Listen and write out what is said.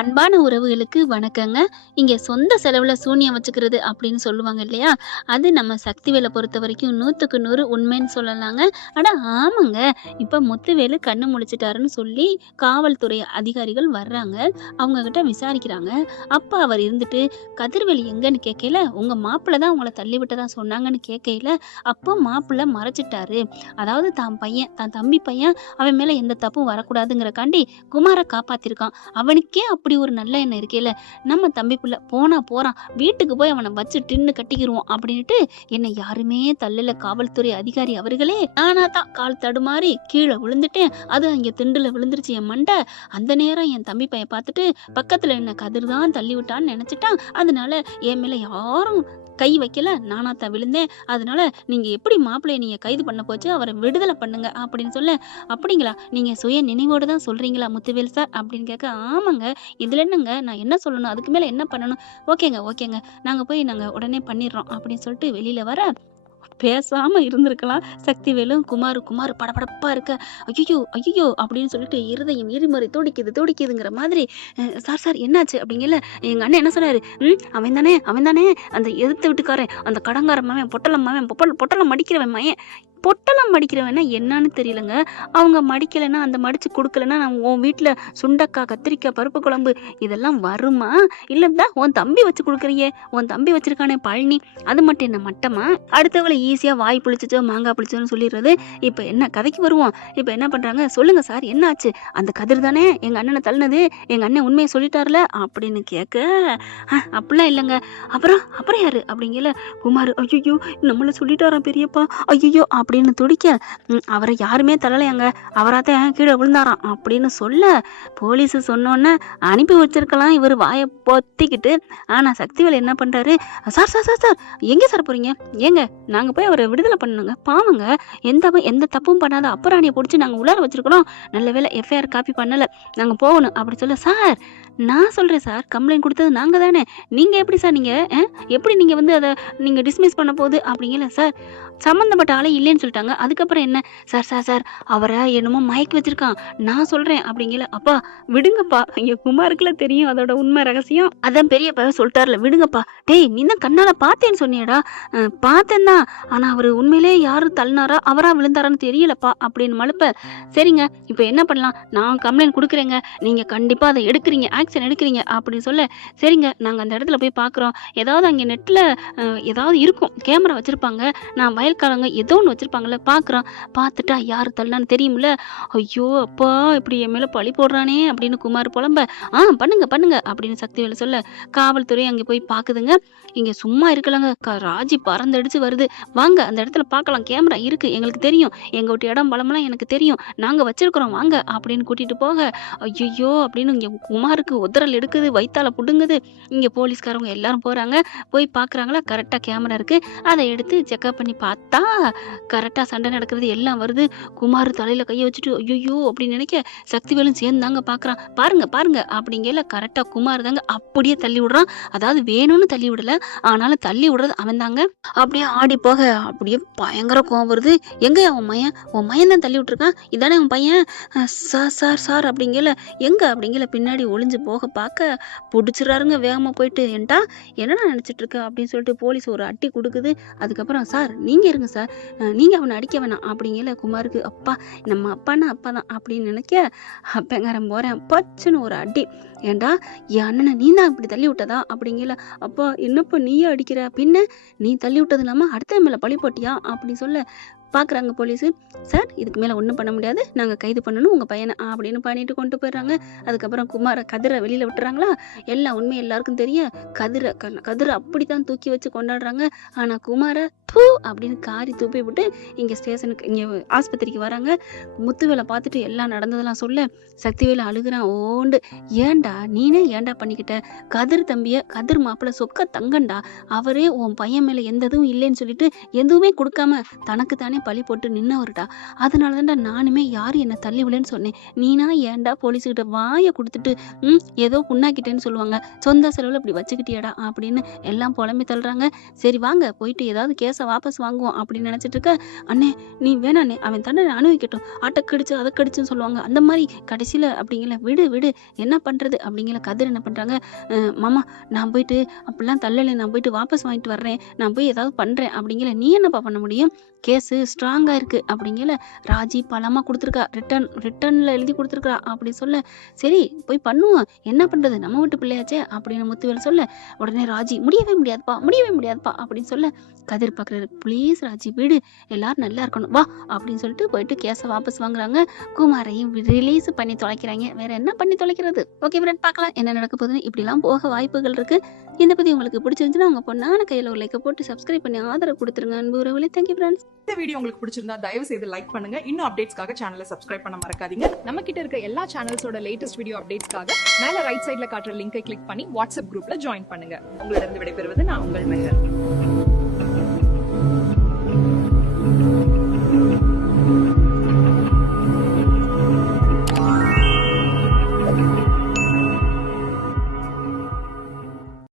அன்பான உறவுகளுக்கு வணக்கங்க. இங்க சொந்த செலவுல சூனியம் வச்சுக்கிறது அப்படின்னு சொல்லுவாங்க இல்லையா? அது நம்ம சக்திவேல பொறுத்தவரைக்கும் 100க்கு 100 உண்மைன்னு சொல்லலாங்க. அட ஆமாங்க. இப்ப முத்துவேலு கண்ணு முழிச்சுட்டாருன்னு சொல்லி காவல்துறை அதிகாரிகள் வர்றாங்க. அவங்க கிட்ட விசாரிக்கிறாங்க. அப்ப அவர் இருந்துட்டு கதிர்வேலு எங்கன்னு கேட்கையில, உங்க மாப்பிள தான் உங்கள தள்ளி விட்டதா சொன்னாங்கன்னு கேட்கையில, அப்போ மாப்பிள மறைச்சிட்டாரு. அதாவது தான் பையன், தான் தம்பி பையன் அவன் மேல எந்த தப்பும் வரக்கூடாதுங்கிறக்காண்டி குமார காப்பாத்திருக்கான். அவனுக்கே அப்படி ஒரு நல்ல எண்ணம் இருக்கையில, நம்ம தம்பி புள்ள போனா போறான், வீட்டுக்கு போய் அவன வச்சு டின்னு கட்டிக்கிருவோம் அப்படின்னுட்டு என்னை யாருமே தள்ளல காவல்துறை அதிகாரி அவர்களே. நானா தான் கால் தடுமாறி கீழ விழுந்துட்டேன். அது அங்க திண்டுல விழுந்துருச்சு என் மண்டை. அந்த நேரம் என் தம்பி பையன் பார்த்துட்டு பக்கத்துல என்ன கதிர் தான் தள்ளி விட்டான்னு நினைச்சிட்டான். அதனால என் மேல யாரும் கை வைக்கல, நானா தான் விழுந்தேன். அதனால நீங்க எப்படி மாப்பிள்ளைய நீங்க கைது பண்ண போச்சு, அவரை விடுதலை பண்ணுங்க அப்படின்னு சொல்ல, அப்படிங்களா, நீங்க சுய நினைவோடு தான் சொல்றீங்களா முத்துவேல் சார் அப்படின்னு கேட்க, ஆமாங்க, இதுல என்னங்க, நான் என்ன சொல்லணும், அதுக்கு மேல என்ன பண்ணணும், ஓகேங்க ஓகேங்க, நாங்க உடனே பண்ணிடுறோம் அப்படின்னு சொல்லிட்டு வெளியில வர, பேசாம இருந்திருக்கலாம். சக்திவேலும் குமார் படபடப்பா இருக்க, ஐயோ ஐயோ அப்படின்னு சொல்லிட்டு இருதயம் இருமுறை துடிக்குதுங்கிற மாதிரி, சார் சார் என்னாச்சு அப்படிங்கல. எங்க அண்ணன் என்ன சொன்னாரு, அவன் தானே அந்த எதிர்த்து வீட்டுக்காரன், அந்த கடங்கார மவன், பொட்டலம் மடிக்கிறவன் மயன். பொட்டலம் மடிக்கிறவனா என்னன்னு தெரியலங்க. அவங்க மடிக்கலைன்னா, அந்த மடிச்சு கொடுக்கலன்னா, நான் உன் வீட்டில் சுண்டக்காய், கத்திரிக்காய், பருப்பு குழம்பு இதெல்லாம் வருமா? இல்லைதா உன் தம்பி வச்சு கொடுக்குறியே, உன் தம்பி வச்சிருக்கானே பழனி, அது மட்டும் என்ன மட்டமா? அடுத்தவளை ஈஸியாக வாய் புளிச்சிச்சோ மாங்காய் புளிச்சோன்னு சொல்லிடுறது. இப்போ என்ன கதைக்கு வருவோம். இப்போ என்ன பண்ணுறாங்க, சொல்லுங்க சார் என்ன ஆச்சு, அந்த கதிர் தானே எங்கள் அண்ணனை தள்ளினது, எங்கள் அண்ணன் உண்மையை சொல்லிட்டார்ல அப்படின்னு கேட்க, அப்படிலாம் இல்லைங்க. அப்புறம் யாரு அப்படிங்கல. குமார், ஐயோ நம்மளை சொல்லிட்டாராம் பெரியப்பா, ஐயோ அப்படின்னு துடிக்க, அவரை யாருமே தள்ளலையாங்க, அவராத்தான் கீழே விழுந்தாராம் அப்படின்னு சொல்ல, போலீஸ் சொன்னோன்னே அனுப்பி வச்சிருக்கலாம் இவர் வாயை பொத்திக்கிட்டு. ஆனா சக்திவேல் என்ன பண்றாரு, சார் சார் சார் சார் எங்க சார் போறீங்க, ஏங்க நாங்க போய் அவரை விடுதலை பண்ணணுங்க, பாவங்க, எந்த தப்பும் பண்ணாத அப்புறாணியை பிடிச்சி நாங்க உள்ளார வச்சிருக்கிறோம், நல்ல வேலை எஃப்ஐஆர் காப்பி பண்ணல, நாங்க போகணும் அப்படி சொல்ல, சார் நான் சொல்றேன் சார், கம்ப்ளைண்ட் கொடுத்தது நாங்க தானே, நீங்க எப்படி சார், நீங்க எப்படி நீங்க வந்து அதை நீங்க டிஸ்மிஸ் பண்ண போகுது அப்படிங்கல. சார் சம்மந்தப்பட்ட ஆளே இல்லைன்னு சொல்லிட்டாங்க, அதுக்கப்புறம் என்ன சார், சார் சார் அவரை என்னமோ மயக்கி வச்சிருக்கான், நான் சொல்றேன் அப்படிங்கல. அப்பா விடுங்கப்பா, இங்க குமாருக்குல தெரியும் அதோட உண்மை ரகசியம், அதான் பெரியப்பா சொல்லிட்டார்ல, விடுங்கப்பா. டேய் நீ தான் கண்ணால பார்த்தேன்னு சொன்னியடா. பார்த்தேன் தான், ஆனா அவரு உண்மையிலே யாரு தள்ளினாரா அவரா விழுந்தாரான்னு தெரியலப்பா அப்படின்னு மழுப்ப, சரிங்க இப்போ என்ன பண்ணலாம், நான் கம்ப்ளைண்ட் கொடுக்குறேங்க, நீங்க கண்டிப்பா அதை எடுக்கிறீங்க, ஆக்ஷன் எடுக்கிறீங்க அப்படின்னு சொல்ல, சரிங்க நாங்க அந்த இடத்துல போய் பார்க்குறோம், ஏதாவது அங்கே நெட்ல ஏதாவது இருக்கும், கேமரா வச்சிருப்பாங்க, நான் வயல்காரங்க ஏதோ ஒன்று வச்சிருப்பாங்கல்ல, பார்க்குறோம், பார்த்துட்டா யார் தள்ளான்னு தெரியும்ல. ஐயோ அப்பா இப்படி என் மேலே பழி போடுறானே அப்படின்னு குமார் புலம்ப, பண்ணுங்க அப்படின்னு சக்திவேல் சொல்ல, காவல்துறை அங்கே போய் பார்க்குதுங்க. இங்கே சும்மா இருக்கலாங்க, ராஜி பறந்தடிச்சு வருது, வாங்க அந்த இடத்துல பார்க்கலாம், கேமரா இருக்கு, எங்களுக்கு தெரியும், எங்க வீட்டு இடம் பலமெல்லாம் எனக்கு தெரியும், நாங்கள் வச்சிருக்கிறோம் வாங்க அப்படின்னு கூட்டிட்டு போக, ஐயோ அப்படின்னு இங்கே குமாருக்கு உதறல் எடுக்குது, வயித்தால புடுங்குது. இங்கே போலீஸ்காரவங்க எல்லாரும் போகிறாங்க, போய் பார்க்குறாங்களா, கரெக்டாக கேமரா இருக்குது, அதை எடுத்து செக்அப் பண்ணி பார்த்தா கரெக்டாக சண்டை நடக்கிறது எல்லாம் வருது. குமார் தலையில் கையை வச்சுட்டு ஐயோ அப்படின்னு நினைக்க, சக்திவேலும் சேர்ந்தாங்க பார்க்குறான், பாருங்க அப்படிங்கல. கரெக்டாக குமார் தாங்க அப்படியே தள்ளி விடுறான், அதாவது வேணும்னு தள்ளி விடல, ஆனாலும் தள்ளி விடுறது அவன் தாங்க. அப்படியே ஆடி போக அப்படியே பயங்கர கோவம் வருது, எங்க உன் மயன் தான் தள்ளி விட்டுருக்கான், இதானே உன் பையன், சார் சார் சார் அப்படிங்கல. எங்க அப்படிங்கல பின்னாடி ஒளிஞ்சு போக பார்க்க பிடிச்சிடறாருங்க வேகமாக போயிட்டு, ஏன்டா என்னடா நினச்சிட்டு இருக்க அப்படின்னு சொல்லிட்டு போலீஸ் ஒரு அட்டி கொடுக்குது. அதுக்கப்புறம் சார் நீங்கள் இருங்க சார், நீங்கள் அவனை அடிக்க வேணாம் அப்படிங்கல. குமாருக்கு அப்பா நம்ம அப்பான்னா அப்பா தான் அப்படின்னு நினைக்க, அப்பங்காரன் போகிறேன் பச்சுன்னு ஒரு அடி, ஏண்டா என் அண்ணனை நீ தான் இப்படி தள்ளி விட்டதா அப்படிங்கல. அப்பா என்னப்பா நீயே அடிக்கிற, பின்ன நீ தள்ளி விட்டது இல்லாமல் அடுத்த மேலே பழி போட்டியா அப்படின்னு சொல்ல, பார்க்குறாங்க போலீஸு, சார் இதுக்கு மேலே ஒன்றும் பண்ண முடியாது, நாங்கள் கைது பண்ணணும் உங்கள் பையனை அப்படின்னு பண்ணிட்டு கொண்டு போயிடுறாங்க. அதுக்கப்புறம் கதிரை வெளியில் விட்டுறாங்களா, எல்லா உண்மையும் எல்லாருக்கும் தெரிய, கதிரை அப்படி தான் தூக்கி வச்சு கொண்டாடுறாங்க. ஆனால் குமாரை தூ அப்படின்னு காரி தூப்பி விட்டு இங்கே ஸ்டேஷனுக்கு இங்கே ஆஸ்பத்திரிக்கு வராங்க. முத்துவேலை பார்த்துட்டு எல்லாம் நடந்ததெல்லாம் சொல்ல, சக்திவேலை அழுகுறான் ஓண்டு, நீனே ஏண்டா பண்ணிக்கிட்ட, கதிர் தம்பியை, கதிர் மாப்பிள்ளை சொக்க தங்கண்டா, அவரே உன் பையன் மேலே எந்த இதுவும் இல்லைன்னு சொல்லிட்டு எதுவுமே கொடுக்காம தனக்கு தானே பழி போட்டு நின்னவருடா. அதனால தான்டா நானுமே யாரும் என்னை தள்ளி விடலன்னு சொன்னேன். நீனா ஏன்டா போலீஸுக்கிட்ட வாயை கொடுத்துட்டு ஏதோ புண்ணாக்கிட்டேன்னு சொல்லுவாங்க, சொந்த செலவில் இப்படி வச்சுக்கிட்டியாடா அப்படின்னு எல்லாம் புலம்பி தள்ளுறாங்க. சரி வாங்க போயிட்டு ஏதாவது கேஸை வாபஸ் வாங்குவோம் அப்படின்னு நினச்சிட்டு இருக்க, அண்ணே நீ வேணாண்ணே, அவன் தண்டனை அனுபவிக்கட்டும், ஆட்டக்கடிச்சு அதை கடிச்சுன்னு சொல்லுவாங்க, அந்த மாதிரி கடைசியில் அப்படிங்கிற விடு விடு என்ன பண்ணுறது அப்படிங்கிற கதிர் என்ன பண்ணுறாங்க, மாமா நான் போயிட்டு அப்படிலாம் தள்ளலை, நான் போயிட்டு வாபஸ் வாங்கிட்டு வர்றேன், நான் போய் ஏதாவது பண்ணுறேன் அப்படிங்கிற, நீ என்னப்பா பண்ண முடியும், கேஸு ஸ்ட்ராங்காக இருக்குது அப்படிங்கிற, ராஜி பலமாக கொடுத்துருக்கா, ரிட்டர்னில் எழுதி கொடுத்துருக்கா அப்படி சொல்ல, சரி போய் பண்ணுவோம், என்ன பண்ணுறது நம்ம வீட்டு பிள்ளையாச்சே அப்படின்னு முத்துவேல் சொல்ல, உடனே ராஜி முடியவே முடியாதுப்பா அப்படின்னு சொல்ல, கதிர் பார்க்குறாரு, ப்ளீஸ் ராஜி வீடு, எல்லாரும் நல்லா இருக்கணும் வா அப்படின்னு சொல்லிட்டு போயிட்டு கேஸை வாபஸ் வாங்குறாங்க. குமாரையும் ரிலீஸ் பண்ணி தொலைக்கிறாங்க. வேற என்ன பண்ணி தொலைக்கிறது? ஓகே ஃப்ரெண்ட், பார்க்கலாம் என்ன நடக்க போகுதுன்னு. இப்படிலாம் போக வாய்ப்புகள் இருக்கு. இந்த பத்தி உங்களுக்கு பிடிச்சிருந்துச்சுன்னா உங்க பொண்ணான கையில் ஒரு லைக்கை போட்டு சப்ஸ்கிரைப் பண்ணி ஆதரவு கொடுத்துருங்க. அன்பு உறவுகளே, தேங்க்யூ ஃப்ரெண்ட்ஸ். இந்த வீடியோ உங்களுக்கு பிடிச்சிருந்தா தயவு செய்து லைக் பண்ணுங்க. இன்னும் அப்டேட்ஸ்க்காக சேனலை சப்ஸ்கிரைப் பண்ண மறக்காதீங்க. நம்ம கிட்ட இருக்க எல்லா சேனல்ஸோட லேட்டஸ்ட் வீடியோ அப்டேட்ஸ்க்காக மேல ரைட் சைடுல காட்டுற லிங்கை கிளிக் பண்ணி வாட்ஸ்அப் குரூப்ல ஜாயின் பண்ணுங்க. உங்களிடம் விடைபெறுவது நான் உங்கள் மெஹர்.